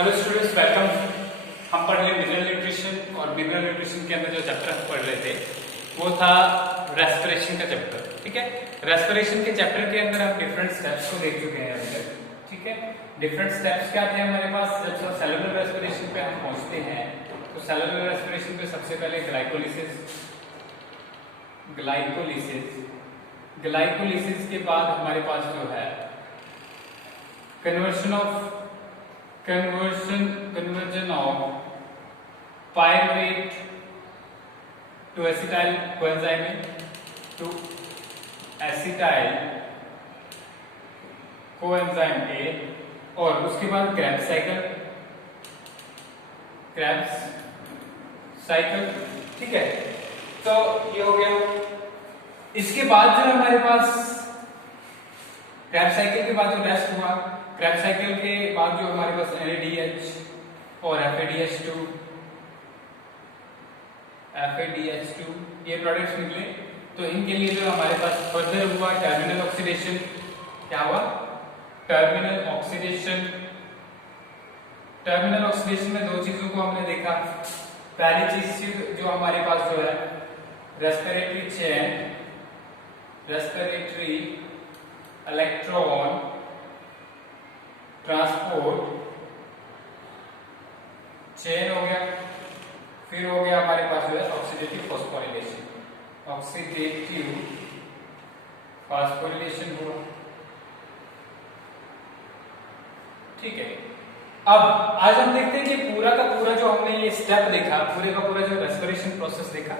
Hello students, welcome. हम पढ़ रहे मिनरल न्यूट्रिशन और मिनरल न्यूट्रिशन के अंदर जो चैप्टर हम पढ़ रहे थे वो था रेस्पिरेशन का चैप्टर। ठीक है, रेस्पिरेशन के चैप्टर के अंदर हम डिफरेंट स्टेप्स को देख चुके हैं अभी तक। ठीक है, डिफरेंट स्टेप्स क्या थे हमारे पास। जब सेलुलर रेस्पिरेशन पे हम पहुंचते हैं तो सेलुलर रेस्पिरेशन पे सबसे पहले ग्लाइकोलिसिस के बाद हमारे पास जो है conversion of pyruvate to acetyl coenzyme to acetyl coenzyme A, और उसके बाद क्रेब्स साइकिल। ठीक है, तो ये हो गया। इसके बाद जो हमारे पास क्रेब्स साइकिल के बाद जो नेक्स्ट हुआ, क्रेब्स साइकिल के बाद जो हमारे पास NADH और FADH2 ये प्रोडक्ट्स निकले। तो इनके लिए जो हमारे पास फर्दर हुआ टर्मिनल ऑक्सीडेशन। क्या हुआ? टर्मिनल ऑक्सीडेशन में दो चीजों को हमने देखा। पहली चीज जो हमारे पास जो है रेस्पिरेटरी इलेक्ट्रॉन ट्रांसपोर्ट चेन हो गया। फिर हो गया हमारे पास जो है ऑक्सीडेटिव फॉस्फोरिलेशन हुआ। ठीक है, अब आज हम देखते हैं कि पूरा का पूरा जो हमने ये स्टेप देखा, पूरे का पूरा जो रेस्पिरेशन प्रोसेस देखा,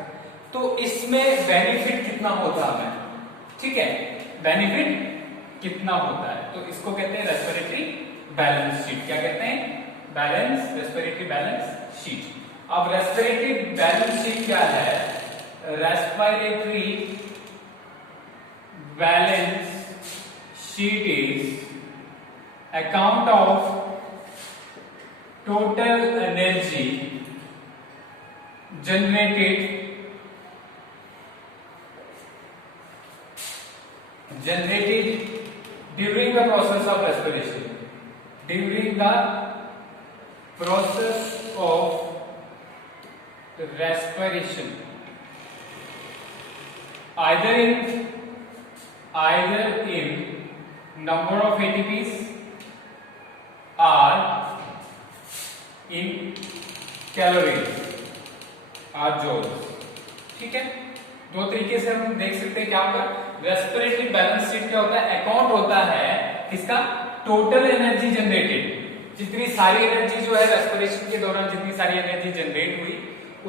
तो इसमें बेनिफिट कितना होता है हमें। ठीक है, बेनिफिट कितना होता है, तो इसको कहते हैं रेस्पिरेटरी बैलेंस शीट। क्या कहते हैं? Respiratory balance sheet. अब रेस्पिरेटरी बैलेंस शीट क्या है? Respiratory balance sheet is account of total energy generated during the process of respiration, either in number of ATPs or in calories or joules। ठीक है, दो तरीके से हम देख सकते हैं। क्या होगा? रेस्पिरेटरी बैलेंस शीट क्या होता है? अकाउंट होता है किसका? Total energy generated. जितनी सारी एनर्जी जो है रेस्पिरेशन के दौरान जितनी सारी एनर्जी जनरेट हुई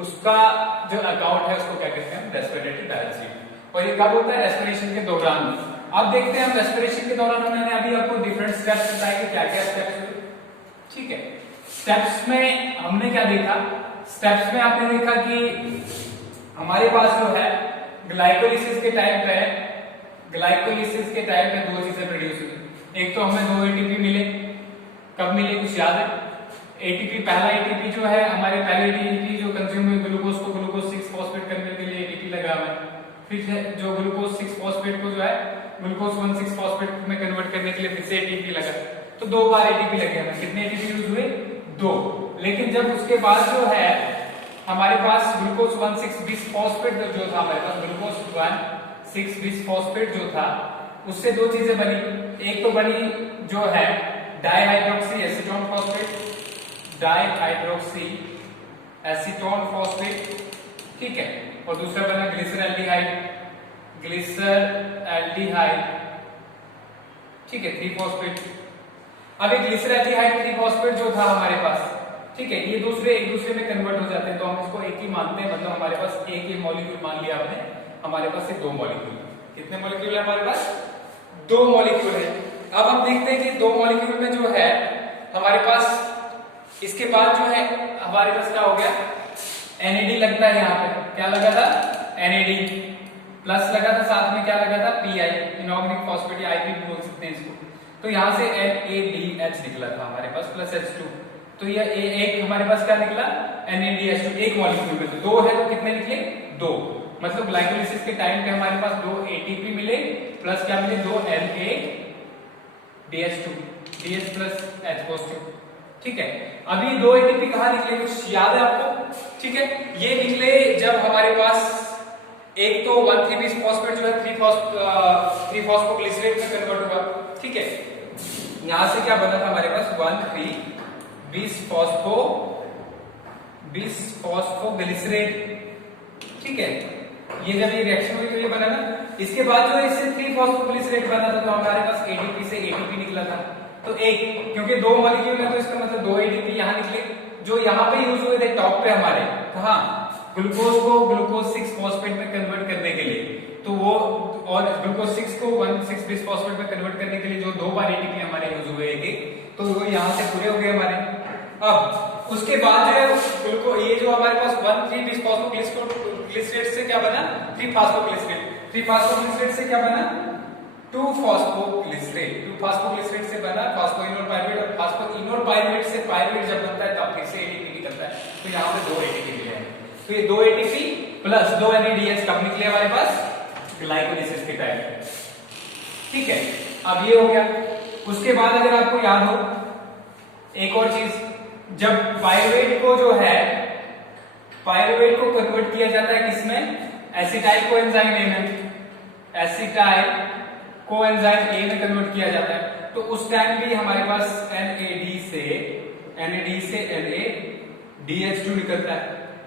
उसका जो अकाउंट है उसको क्या कहते हैं? Respiratory balance sheet. और ये कब होता है? रेस्पिरेशन के दौरान। अब देखते हैं हम रेस्पिरेशन के दौरान मैंने अभी आपको डिफरेंट स्टेप्स बताए कि क्या क्या स्टेप्स हुए। ठीक है, स्टेप्स में हमने क्या देखा? स्टेप्स में आपने देखा कि हमारे पास जो है ग्लाइकोलिसिस के टाइम पे दो चीजें प्रोड्यूस हुई। एक तो हमें दो एटीपी मिले। कब मिले? कुछ याद है? एटीपी, पहला एटीपी जो है हमारे पहले एटीपी जो कंज्यूम हुई ग्लूकोज को ग्लूकोज 6 फॉस्फेट करने के लिए एटीपी लगा हुआ है। फिर जो ग्लूकोज 6 फॉस्फेट को जो है ग्लूकोज 1,6 फॉस्फेट में कन्वर्ट करने के लिए फिर से एटीपी लगा। तो दो बार एटीपी लगे हमें। कितने एटीपी यूज हुए? दो। लेकिन जब उसके बाद जो है हमारे पास ग्लूकोज 1,6 बिसफॉस्फेट जो था, हमारे पास ग्लूकोज 1,6 बिसफॉस्फेट जो था, उससे दो चीजें बनी। एक तो बनी जो है डाइहाइड्रोक्सी एसीटोन फॉस्फेट। ठीक है, और दूसरा बना ग्लिसरल्डिहाइड। ठीक है, 3 फॉस्फेट। अब एक ग्लिसरल्डिहाइड 3 फॉस्फेट जो था हमारे पास, ठीक है, ये एक दूसरे में कन्वर्ट हो जाते हैं। तो हम इसको एक ही मानते हैं, मतलब हमारे पास एक ही मॉलिक्यूल मान लिया आपने। हमारे पास ये 2 मॉलिक्यूल। कितने मॉलिक्यूल है हमारे पास? 2 मॉलिक्यूल है। अब हम देखते हैं कि 2 मॉलिक्यूल में जो है हमारे पास इसके बाद जो है हमारे पास क्या हो गया? NAD लगता है। यहाँ पे क्या लगा था? NAD प्लस लगा था, साथ में क्या लगा था? PI, इनऑर्गेनिक फॉस्फेट या IP बोल सकते हैं इसको। तो यहाँ से NADH निकला था हमारे पास प्लस H2। तो ये एक हमारे पास क्या निकला? NADH2। एक मॉलिक्यूल में 2 है तो कितने निकले? 2। मतलब ग्लाइकोलिसिस के टाइम पे हमारे पास 2 ATP मिले प्लस क्या मिले? 2 NADH2 DH plus H positive. ठीक है। अभी 2 एटीपी कहाँ निकले, कुछ याद है आपको? ठीक है, ये निकले जब हमारे पास एक तो 1,3-bis फॉस्फेट जो है 3-फॉस्फोग्लिसरेट में कन्वर्ट हुआ। ठीक है, यहां से क्या बना था हमारे पास 1,3-bis फॉस्फोग्लिसरेट। ठीक है, ये जब ये रिएक्शन हुई तो ये बना ना। इसके बाद जो इससे 3-फॉस्फोग्लिसरेट बना था तो हमारे पास एडीपी से एटीपी निकला था। तो एक, क्योंकि 2 मॉलिक्यूल है तो इसका मतलब 2 एटीपी यहां निकले, जो यहां पे यूज हुए थे टॉप पे हमारे, कहां, ग्लूकोज को ग्लूकोज 6 फॉस्फेट में कन्वर्ट करने के लिए। तो वो और ग्लूकोज 6 को 1,6-bis फॉस्फेट में कन्वर्ट करने के लिए जो 2 बार एटीपी हमारे यूज हुए थे, तो वो यहां से पूरे हो गए हमारे। अब उसके बाद जो है ग्लूको ये जो हमारे पास 1,3-bis फॉस्फोग्लिसरेट से क्या बना, 3-फॉस्फोग्लिसरेट। 3-फॉस्फोग्लिसरेट से क्या बना, 2-फॉस्फोग्लिसरेट। 2-फॉस्फोग्लिसरेट से बना फॉस्फोइनोल पायरुवेट, और फॉस्फोइनोल पायरुवेट से पायरुवेट जब बनता है तब फिर से एटीपी निकलता है। तो यहाँ पे 2 एटीपी मिले हैं। तो ये 2 एटीपी प्लस 2 NADH कब निकले हमारे पास, ग्लाइकोलिसिस के टाइम पे। ठीक है, अब ये हो गया। उसके बाद अगर आपको याद हो एक और चीज, जब पायरुवेट को जो है, पायरुवेट को कन्वर्ट किया जाता है किसमें, एसिटाइल कोएंजाइम ए में, एसिटाइल कोएंजाइम ए में कन्वर्ट किया जाता है। तो उस टाइम भी हमारे पास NAD से NADH2 निकलता है।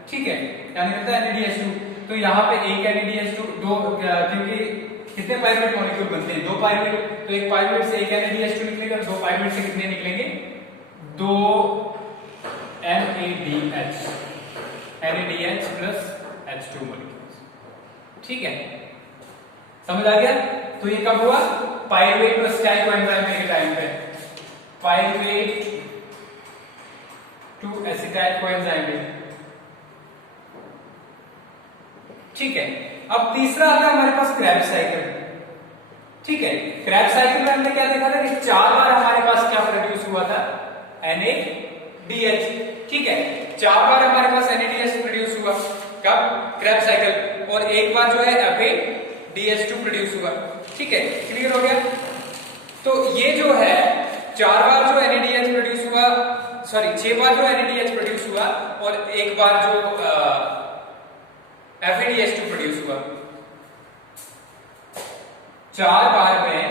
ठीक है, क्या निकलता है, NADH2। तो यहाँ पे एक NADH2, दो, क्योंकि कितने पायरुवेट मॉलिक्यूल बनते हैं, 2 पायरुवेट, तो एक पायरुवेट से एक NADH2 निकलेगा, 2 पायरुवेट से कितने निकलेंगे, 2 NADH प्लस H2 मॉलिक्यूल्स। ठीक है, समझ आ गया? तो ये कब हुआ, पायरुवेट प्लस कोएंजाइम के टाइम पे, पायरुवेट टू एसिटाइल कोएंजाइम। ठीक है, अब तीसरा आता है हमारे पास क्रेब्स साइकिल। ठीक है, क्रेब्स साइकिल में हमने क्या देखा था कि 4 बार हमारे पास क्या प्रोड्यूस हुआ था, NADH। ठीक है, 4 बार हमारे पास NADH प्रोड्यूस हुआ, कब, क्रेब्स साइकिल, और एक बार जो है FADH2 प्रोड्यूस हुआ। ठीक है, क्लियर हो गया? तो ये जो है 4 बार जो NADH प्रोड्यूस हुआ, सॉरी 6 बार जो NADH प्रोड्यूस हुआ, और एक बार जो FADH2 प्रोड्यूस हुआ। 4 बार में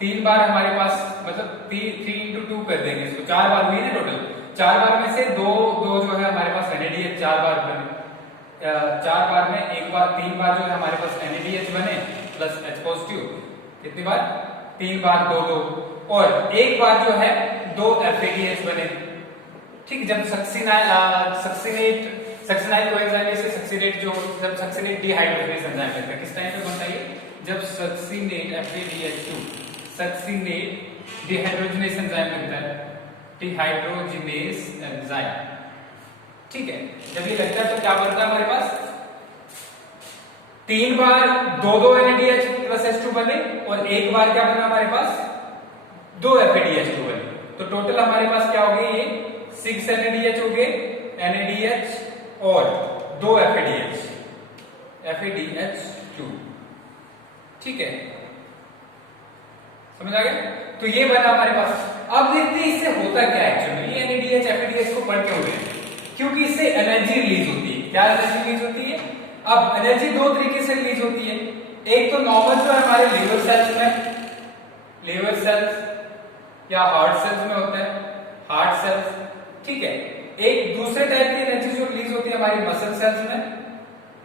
3 बार हमारे पास, मतलब 3 into 2 कर देंगे इसको, 4 बार हुई ना टोटल। 4 बार में से दो जो है हमारे पास NADH 4 बार बने, 4 बार में एक बार, 3 बार जो है हमारे पास NADH बने प्लस H पॉजिटिव, कितनी बार, 3 बार, 2 और एक बार जो है 2 FADH बने। ठीक, जब सक्सिनाइल कोएंजाइम से सक्सिनेट, जो जब सक्सिनेट डिहाइड्रोजनेज एंजाइम लगता है, किस टाइम पे बनता है, जब succinate FADH2 succinate dehydrogenase enzyme लगता है, डिहाइड्रोजनेज एंजाइम। ठीक है, जब ये लगता है तो क्या बनता है हमारे पास, 3 बार 2 NADH प्लस H2 बने, और एक बार क्या बना हमारे पास, 2 FADH2 बने। तो टोटल हमारे पास क्या हो गए, ये 6 NADH हो गए, NADH और 2 FADH2। ठीक है, समझ आ गया? तो ये बना हमारे पास। अब देखते हैं इससे होता क्या है एक्चुअली, ये NADH FADH को पढ़ क्यों रहे हैं, क्योंकि इससे एनर्जी रिलीज होती है। क्या एनर्जी रिलीज होती है? अब एनर्जी 2 तरीके से रिलीज होती है। एक तो नॉर्मल जो है हमारे लिवर सेल्स में, लिवर सेल्स या हार्ट सेल्स में होता है, हार्ट सेल्स। ठीक है, एक दूसरे टाइप की एनर्जी जो रिलीज होती है हमारी मसल सेल्स में,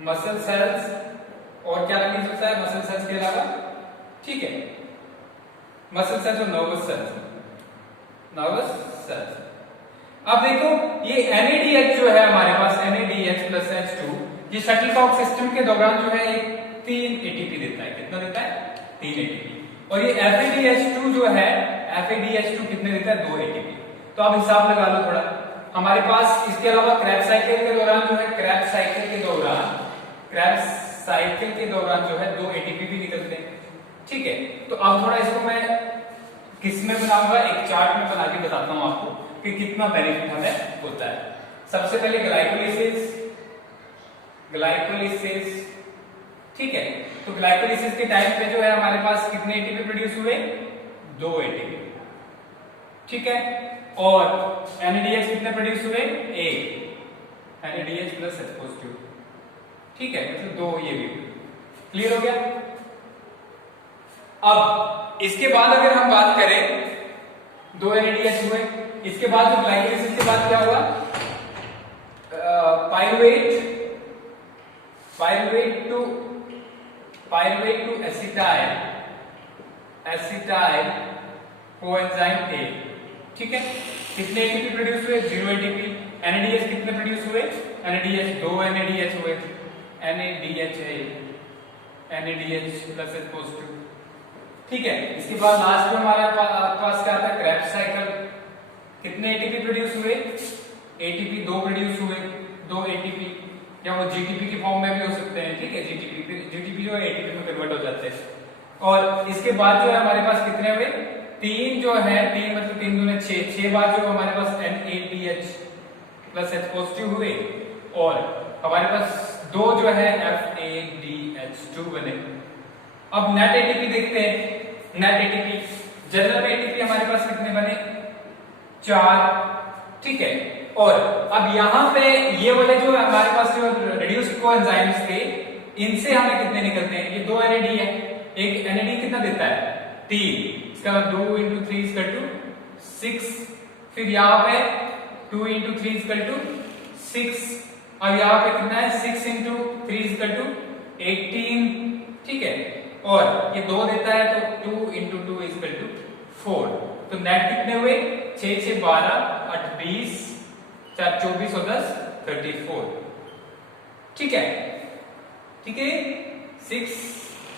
मसल सेल्स, और क्या रिलीज होता है मसल सेल्स के अलावा, ठीक है, मसल सेल्स और नर्वस सेल्स, नर्वस सेल्स। अब देखो ये NADH जो है हमारे पास, NADH प्लस H2, ये शटलकॉक सिस्टम के दौरान जो है एक 3 ATP देता है। कितना देता है? 3 ATP। और ये FADH2 जो है, FADH2 कितने देता है? 2 ATP। तो आप हिसाब लगा लो थोड़ा। हमारे पास इसके अलावा क्रैब साइकिल के दौरान जो है, क्रैब साइकिल के दौरान जो है 2 ATP भी निकलते हैं। ठीक है, तो अब थोड़ा इसको मैं किस में बनाऊंगा, एक चार्ट में बना के बताता हूं आपको कि कितना बेनिफिट हमें होता है। सबसे पहले ग्लाइकोलिसिस, ठीक है, तो ग्लाइकोलिसिस के टाइम पे जो है हमारे पास कितने एटीपी प्रोड्यूस हुए? 2 एटीपी। ठीक है, और NADH कितने प्रोड्यूस हुए? एक NADH प्लस H पॉजिटिव, ठीक है, मतलब दो ये भी। क्लियर हो गया? अब इसके बाद अगर हम बात करें, दो NADH हुए, इसके बाद जो ग्लाइकोलाइसिस के बाद क्या हुआ? Pyruvate to acetyl coenzyme A, ठीक है। कितने एटीपी प्रोड्यूस हुए? 0 एटीपी। NADH कितने प्रोड्यूस हुए? NADH दो NADH हुए, NADH प्लस H पॉजिटिव, ठीक है। इसके बाद लास्ट में हमारे पास क्या आता है? Krebs cycle. कितने एटीपी प्रोड्यूस हुए? एटीपी दो प्रोड्यूस हुए, दो एटीपी, या वो जीटीपी की फॉर्म में भी हो सकते हैं, ठीक है। जीटीपी जो है एटीपी में कन्वर्ट हो जाते हैं। और इसके बाद जो है हमारे पास कितने हुए? तीन जो है, तीन मतलब तीन दूने छह बार जो हमारे पास NADH प्लस H पॉजिटिव हुए, और हमारे पास दो जो है FADH2 बने। अब नेट एटीपी देखते हैं। नेट एटीपी, जनरल में एटीपी हमारे पास कितने बने? 4, ठीक है। और अब यहाँ पे ये वाले जो हमारे पास जो रिड्यूस्ड कोएंजाइम्स थे, इनसे हमें कितने निकलते हैं? ये दो NAD है, एक NAD कितना देता है? 3। इसका मतलब 2 into 3 is equal to 6। फिर यहाँ पे 2 into 3 is equal to 6। अब यहाँ पे कितना है? 6 into 3 is equal to 18, ठीक है। और ये 2 देता है, तो 2 into 2 is equal to 4। तो नेट कितने हुए? 6 6 12 8 20 4 24 और 10 34, ठीक है, ठीक है। 6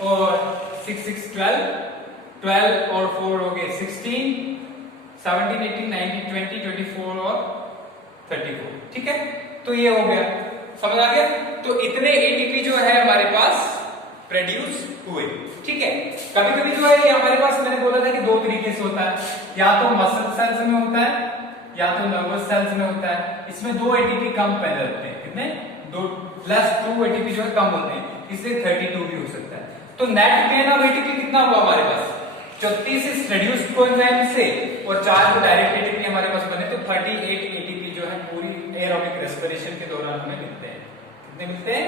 और 6 6 12 और 4 हो गए 16, 17 18 19 20 24 और 34, ठीक है। तो ये हो गया, समझ आ गया? तो इतने एटीपी जो है हमारे पास प्रोड्यूस हुए, ठीक है। कभी कभी जो है ये हमारे पास, मैंने बोला था कि दो तरीके से होता है, या तो मसल सेल्स में होता है या तो नर्वस सेल्स में होता है। इसमें दो एटीपी कम पैदा होते हैं, कितने? 2 + 2 एटीपी जो है कम होते हैं, इसलिए 32 भी हो सकता है। तो नेट गेन ऑफ एटीपी कितना हुआ हमारे पास? 34 इस रिड्यूस्ड कोएंजाइम से, और 4 डायरेक्ट एटीपी हमारे पास बने, तो 38 एटीपी जो है पूरी एरोबिक रेस्पिरेशन के दौरान हमें मिलते हैं। कितने मिलते हैं?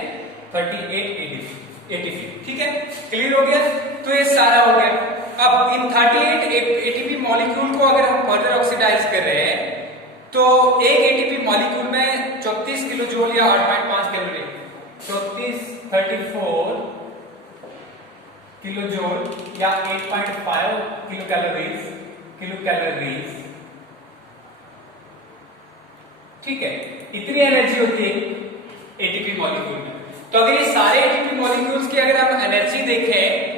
38 एटीपी, ठीक है। क्लियर हो गया? तो ये सारा हो गया। अब इन 38 एटीपी मॉलिक्यूल को अगर हम फर्दर ऑक्सीडाइज कर रहे हैं, तो एक एटीपी मॉलिक्यूल में 34 किलो जूल या 8.5 कैलोरी, 34 किलो जूल या 8.5 किलो कैलोरीज, ठीक है। इतनी एनर्जी होती है एटीपी मॉलिक्यूल में। तो अगर ये सारे एटीपी मॉलिक्यूल्स की अगर हम एनर्जी देखें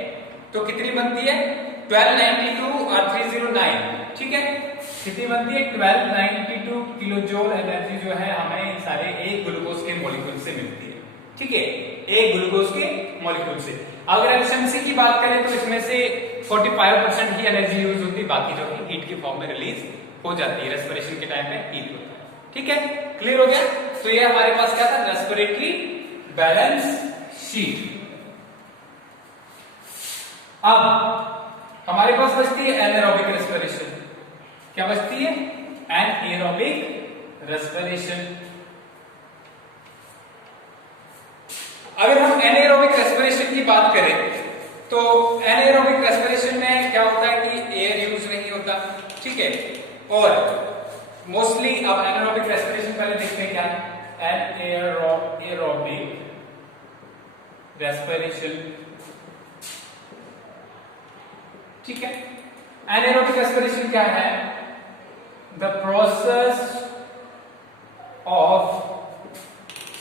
तो कितनी बनती है? 1292 और 309, ठीक है। कितनी बनती है? 1292 किलो जूल एनर्जी जो है हमें सारे एक ग्लूकोज के मॉलिक्यूल से मिलती है, ठीक है, एक ग्लूकोज के मॉलिक्यूल से। अगर एफिशिएंसी की बात करें तो इसमें से 45% ही एनर्जी यूज होती है, बाकी जो हीट के फॉर्म में रिलीज हो जाती है, रेस्पिरेशन के टाइम पे हीट होता है, ठीक है। क्लियर हो गया? तो ये हमारे पास क्या था? Respiratory balance sheet. अब हमारे पास बचती है एनारोबिक रेस्पिरेशन। क्या बचती है? Anaerobic respiration. अगर हम एनारोबिक रेस्पिरेशन की बात करें तो एनारोबिक रेस्पिरेशन में क्या होता है कि एयर यूज नहीं होता, ठीक है। और मोस्टली अब एनारोबिक रेस्पिरेशन पहले देखते हैं क्या है। एनारोबिक रेस्पिरेशन, ठीक है। एनारोबिक रेस्पिरेशन क्या है? The process of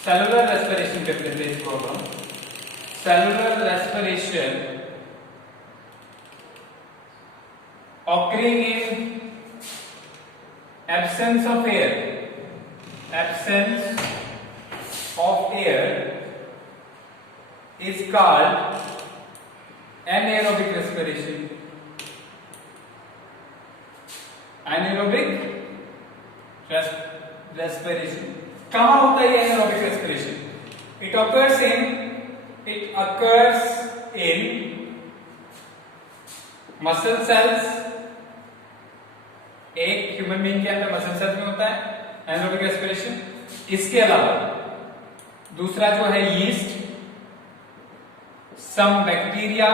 cellular respiration करते थे इसको हम। Cellular respiration occurring in absence of air, absence of air is called anaerobic respiration. Anaerobic respiration कहाँ होता है ये anaerobic respiration? It occurs in muscle cells एक ह्यूमन बीइंग के अंदर मसल सेल्स में होता है एनारोबिक रेस्पिरेशन। इसके अलावा दूसरा जो है यीस्ट, सम बैक्टीरिया,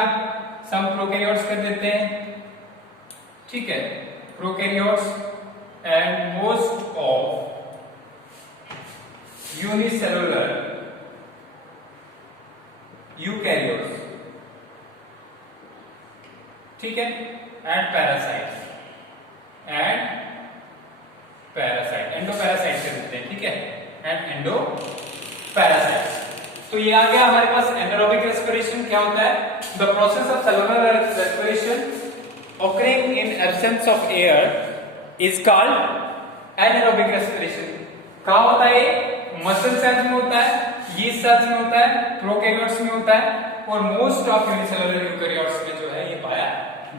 सम प्रोकैरियोट्स कर देते हैं, ठीक है, prokaryotes and most of unicellular eukaryotes, ठीक है, एंड पैरासाइट्स एंडोपैरासाइट कर देते हैं, ठीक है, एंड एंडोपैरासाइट्स। तो ये आ गया हमारे पास एनारोबिक रेस्पिरेशन। क्या होता है? The process of cellular respiration occurring in absence of air is called anaerobic respiration। कहाँ होता है? मसल सेल्स में होता है, यीस्ट सेल्स में होता है, प्रोकैरियोट्स में होता है और मोस्ट ऑफ यूनिसेलुलर यूकैरियोट्स में जो है ये पाया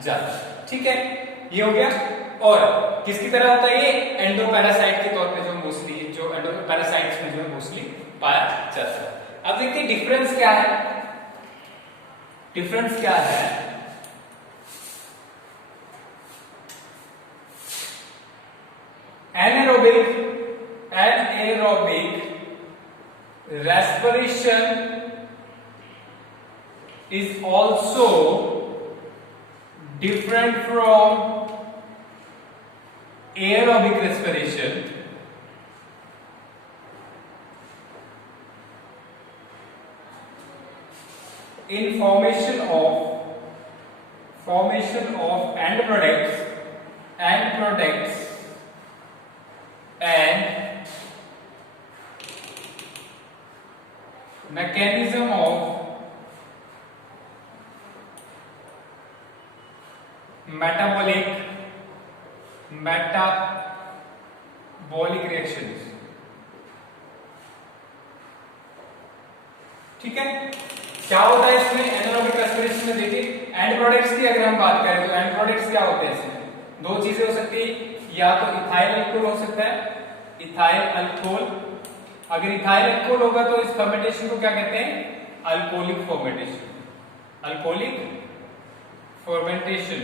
जाता है, ठीक है, ये हो गया। और किसकी तरह होता है ये? एंडोपैरासाइट के तौर पे जो मोस्टली जो एंडोपैरासाइट्स में जो है मोस्टली पाया जाता है। अब देखते हैं डिफरेंस क्या है। डिफरेंस क्या है? anaerobic respiration is also different from aerobic respiration in formation of end products and mechanism of metabolic reactions, ठीक है। क्या होता है इसमें एनारोबिक रेस्पिरेशन में? देखिए एंड प्रोडक्ट्स की अगर हम बात करें तो एंड प्रोडक्ट्स क्या होते हैं इसमें? दो चीजें हो सकती है, या तो इथाइल अल्कोहल हो सकता है, इथाइल अल्कोहल। अगर इथाइल अल्कोहल होगा तो इस फर्मेंटेशन को क्या कहते हैं? Alcoholic fermentation. अल्कोहलिक फर्मेंटेशन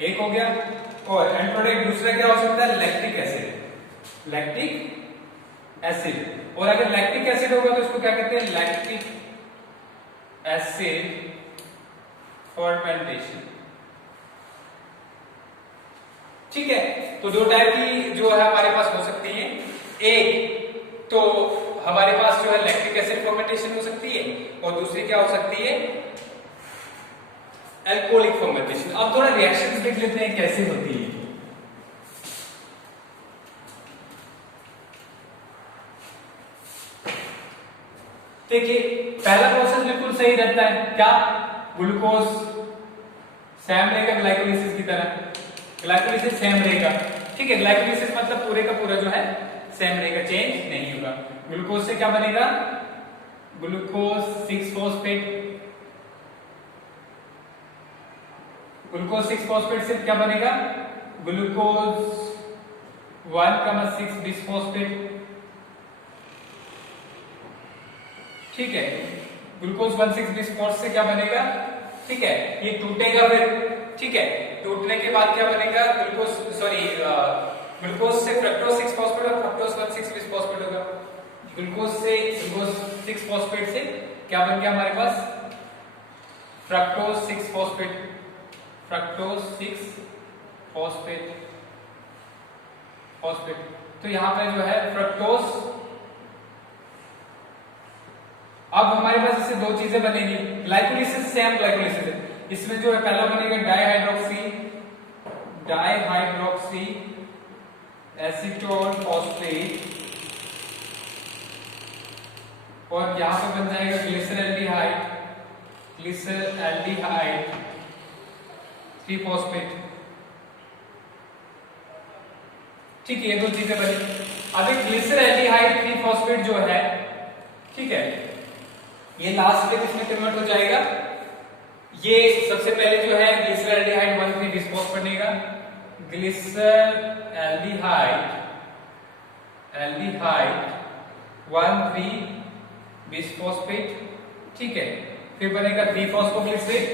एक हो गया। और एंड प्रोडक्ट दूसरा क्या हो सकता है? Lactic acid. Lactic acid. और अगर लैक्टिक एसिड होगा तो इसको क्या कहते हैं? लैक्टिक एसिड फर्मेंटेशन, ठीक है। तो दो टाइप की जो है हमारे पास हो सकती है। एक तो हमारे पास जो है लैक्टिक एसिड फर्मेंटेशन हो सकती है और दूसरी क्या हो सकती है? Alcoholic fermentation. अब थोड़ा रिएक्शंस देख लेते हैं कैसे होती है। देखिए पहला प्रोसेस बिल्कुल सही रहता है, क्या? ग्लूकोज सेम रहेगा ग्लाइकोलिसिस की तरह, ग्लाइकोलिसिस सेम रहेगा, ठीक है। ग्लाइकोलिसिस मतलब पूरे का पूरा जो है सेम रहेगा, चेंज नहीं होगा। ग्लूकोज से क्या बनेगा? Glucose 6 phosphate. ग्लूकोज 6 फॉस्फेट से क्या बनेगा? ग्लूकोज 1,6 बिसफॉस्फेट, ठीक है। ग्लूकोज 1,6 बिसफॉस्फेट से क्या बनेगा? ठीक है, ये टूटेगा फिर, ठीक है। टूटने के बाद क्या बनेगा? ग्लूकोज से फ्रक्टोज 6 फॉस्फेट और फ्रक्टोज 1,6 बिसफॉस्फेट होगा। ग्लूकोज 6 फॉस्फेट से क्या बन गया हमारे पास? Fructose 6 phosphate. Fructose 6 phosphate. तो यहां पे जो है फ्रक्टोज। अब हमारे पास इससे दो चीजें बनेगी। ग्लाइकोलिसिस सेम ग्लाइकोलिसिस है। इसमें जो है पहला बनेगा डाइहाइड्रोक्सी एसीटोन फॉस्फेट और यहां पे बन जाएगा ग्लिसरल्डिहाइड 3 फॉस्फेट, ठीक है। ये दो चीजें बनी। अब एक ग्लिसरल्डिहाइड 3 फॉस्फेट जो है, ठीक है, ये लास्ट में किसमें कन्वर्ट हो जाएगा? ये सबसे पहले जो है ग्लिसरल्डिहाइड 1,3 बिसफॉस्फेट बनेगा। ग्लिसरल्डिहाइड 1,3 बिसफॉस्फेट, ठीक है। फिर बनेगा 3 फॉस्फोग्लिसरेट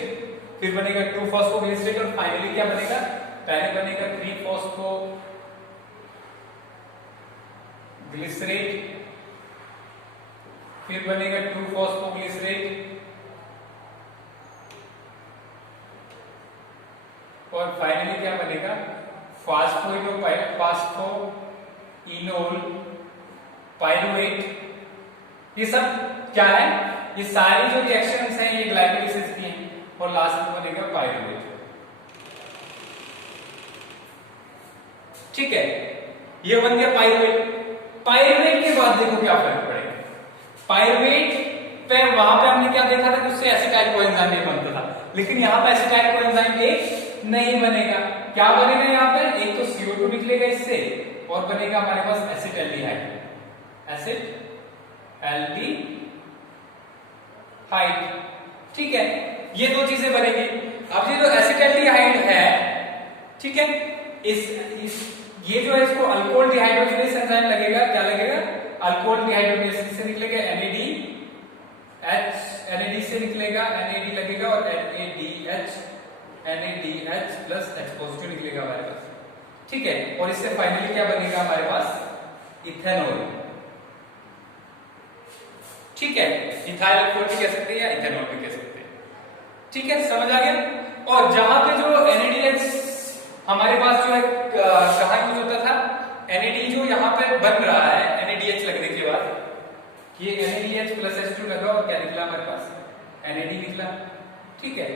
फिर बनेगा 2-फॉस्फोग्लिसरेट और फाइनली क्या बनेगा, पहले बनेगा 3-फॉस्फोग्लिसरेट, फिर बनेगा 2-फॉस्फोग्लिसरेट और फाइनली क्या बनेगा, फास्फोइनोल पाइरुवेट। ये सब क्या है, ये सारी जो रिएक्शंस हैं ये ग्लाइकोलिसिस की हैं और लास्ट में बनेगा पाइरुवेट। ठीक है, ये बन गया पाइरुवेट। पाइरुवेट के बाद देखो क्या फर्क पड़ेगा, पाइरुवेट पे वहां पे हमने क्या देखा था कि उससे एसिटाइल कोएंजाइम एक बनता था, लेकिन यहाँ पे एसिटाइल कोएंजाइम एक नहीं बनेगा। क्या बनेगा यहाँ पे, एक तो CO2 निकलेगा इससे और बनेगा हमारे पास एसिटाल्डिहाइड, एसिटाल्डिहाइड। ठीक है, ये दो चीजें बनेगी। अब ये जो एसिटाल्डिहाइड है, ठीक है, इस ये जो है इसको अल्कोहल डिहाइड्रोजिनेज एंजाइम लगेगा, क्या लगेगा, अल्कोहल डिहाइड्रोजिनेज से निकलेगा NAD से निकलेगा NAD लगेगा और NADH प्लस H पॉजिटिव निकलेगा हमारे पास। ठीक है, और इससे फाइनली क्या बनेगा हमारे पास, इथेनॉल। ठीक है, इथाइल अल्कोहल भी कह सकते हैं या इथेनॉल भी कह सकते हैं। ठीक है, समझ आ गया। और जहां पे जो NADH हमारे पास जो है कहां यूज होता था, NAD जो यहाँ पे बन रहा है NADH लगने के बाद, ये NADH प्लस H2 लगा और क्या निकला हमारे पास, NAD निकला। ठीक है,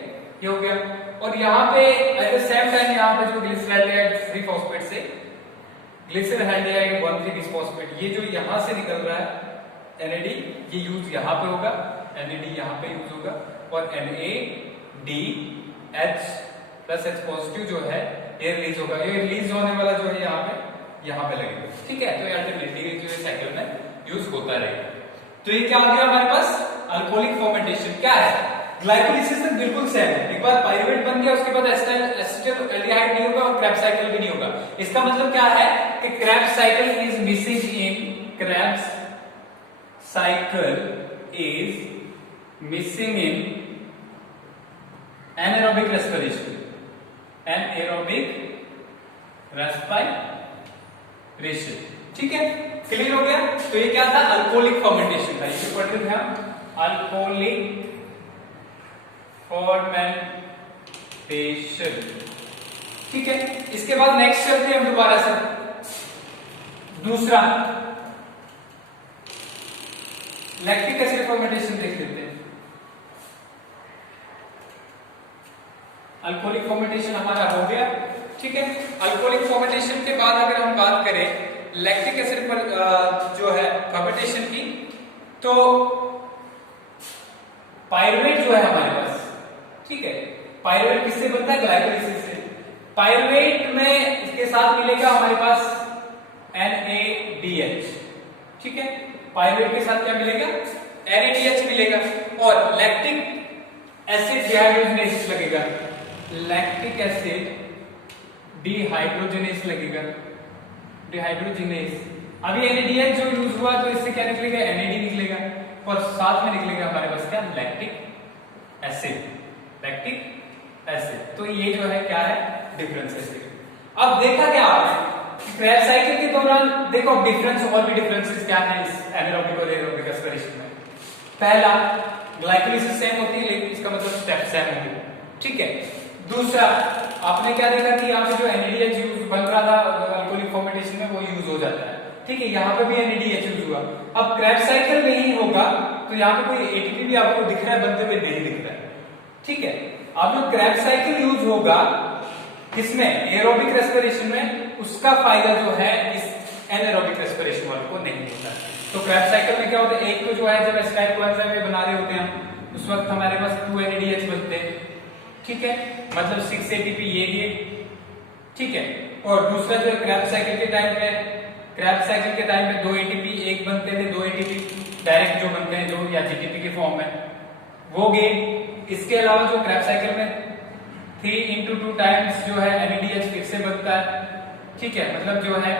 ये हो गया। और यहाँ पे एट द सेम टाइम यहाँ पे जो ग्लिसरॉल्डिहाइड 3-फॉस्फेट से ग्लिसरॉल्डिहाइड 1,3-बिसफॉस्फेट, ये जो यहाँ से निकल रहा है NAD, ये यूज यहाँ पे होगा, NAD यहाँ पे यूज होगा और NADH प्लस H पॉजिटिव जो है ये रिलीज होगा। ये रिलीज होने वाला जो है यहाँ पे लगेगा। ठीक है, तो ये अल्टरनेटली जो है साइकिल में यूज होता रहेगा। तो ये क्या आ गया हमारे पास, अल्कोहलिक फर्मेंटेशन। क्या है, ग्लाइकोलिसिस तक बिल्कुल सेम है। एक बार पाइरुवेट बन गया, उसके बाद एसिटाल्डिहाइड नहीं होगा और क्रेब्स साइकिल भी नहीं होगा। इसका मतलब क्या है कि Krebs cycle is missing in anaerobic respiration, anaerobic respiration। ठीक है, क्लियर हो गया। तो ये क्या था, अल्कोहलिक फर्मेंटेशन था। ये पढ़ रहे थे हम, अल्कोहलिक फर्मेंटेशन। ठीक है, इसके बाद नेक्स्ट चलते हैं हम दोबारा से, दूसरा लैक्टिक एसिड फर्मेंटेशन देख लेते हैं। अल्कोहलिक फर्मेंटेशन हमारा हो गया। ठीक है, अल्कोहलिक फर्मेंटेशन के बाद अगर हम बात करें लैक्टिक एसिड पर जो है फर्मेंटेशन की, तो पाइरुवेट जो है हमारे पास, ठीक है, पाइरुवेट किससे बनता है, ग्लाइकोलिसिस से। पाइरुवेट में इसके साथ मिलेगा हमारे पास NADH। ठीक है, पाइरुवेट के साथ क्या मिलेगा, NADH मिलेगा और लैक्टिक एसिड डिहाइड्रोजिनेज लगेगा, लैक्टिक एसिड डिहाइड्रोजिनेज लगेगा, डिहाइड्रोजिनेज। अभी NADH जो यूज हुआ तो इससे क्या निकलेगा, NAD निकलेगा और साथ में निकलेगा हमारे पास क्या, लैक्टिक एसिड, लैक्टिक एसिड। तो ये जो है क्या है, डिफरेंस है। अब देखा क्या आपने, क्रेब्स साइकिल के दौरान देखो डिफरेंस और भी डिफरेंसेस क्या है इस एनारोबिक और एरोबिक रेस्पिरेशन में। पहला, ग्लाइकोलिसिस सेम होती है लेकिन इसका मतलब स्टेप सेम होगी। ठीक है, दूसरा आपने क्या देखा कि यहाँ पे जो NADH यूज बन रहा था अल्कोहलिक फर्मेंटेशन में वो यूज हो जाता है। ठीक है, यहाँ पे भी NADH यूज हुआ। अब क्रेब्स साइकिल में ही होगा तो यहाँ पे कोई ATP भी आपको दिख रहा है बनते हुए, नहीं दिख रहा है। ठीक है, अब जो क्रेब्स साइकिल यूज होगा किसमें, एरोबिक रेस्पिरेशन में, उसका फायदा जो है इस एनारोबिक रेस्पिरेशन वाले को नहीं होता। तो क्रेब्स साइकिल में क्या होता है, एक तो जो है जब एसिटाइल कोएंजाइम में बना रहे होते हैं हम, उस वक्त हमारे पास 2 NADH बनते हैं। ठीक है, मतलब 6 ATP ये। ठीक है, और दूसरा जो है क्रेब्स साइकिल के टाइम पे, क्रेब्स साइकिल के टाइम पे 2 ATP एक बनते थे, 2 ATP डायरेक्ट जो बनते हैं जो या GTP के फॉर्म में वो गेन। इसके अलावा जो क्रेब्स साइकिल में 3 into 2 टाइम्स जो है NADH फिर से बनता है। ठीक है, मतलब जो है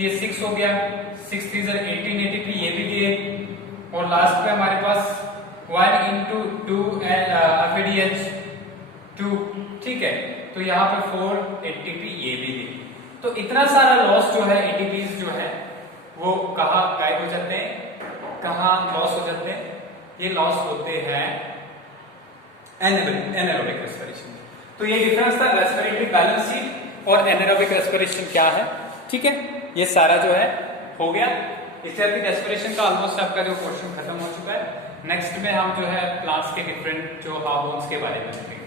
ये 6 हो गया, 6 3 18 ATP ये भी गेन, और लास्ट में हमारे पास 1 into 2 FADH तो यहाँ पे 4 एटीपी ये भी लिख। तो इतना सारा लॉस जो है एटीपीज जो है वो कहाँ गायब हो जाते हैं, कहाँ लॉस हो जाते हैं? ये लॉस होते हैं एनारोबिक रेस्पिरेशन। तो ये डिफरेंस था रेस्पिरेटरी बैलेंस शीट और एनारोबिक रेस्पिरेशन क्या है। ठीक है, ये सारा जो है हो गया। इससे आपकी रेस्पिरेशन का ऑलमोस्ट आपका जो पोर्शन खत्म हो चुका है। नेक्स्ट में हम जो है प्लांट्स के डिफरेंट जो हार्मोन्स के बारे में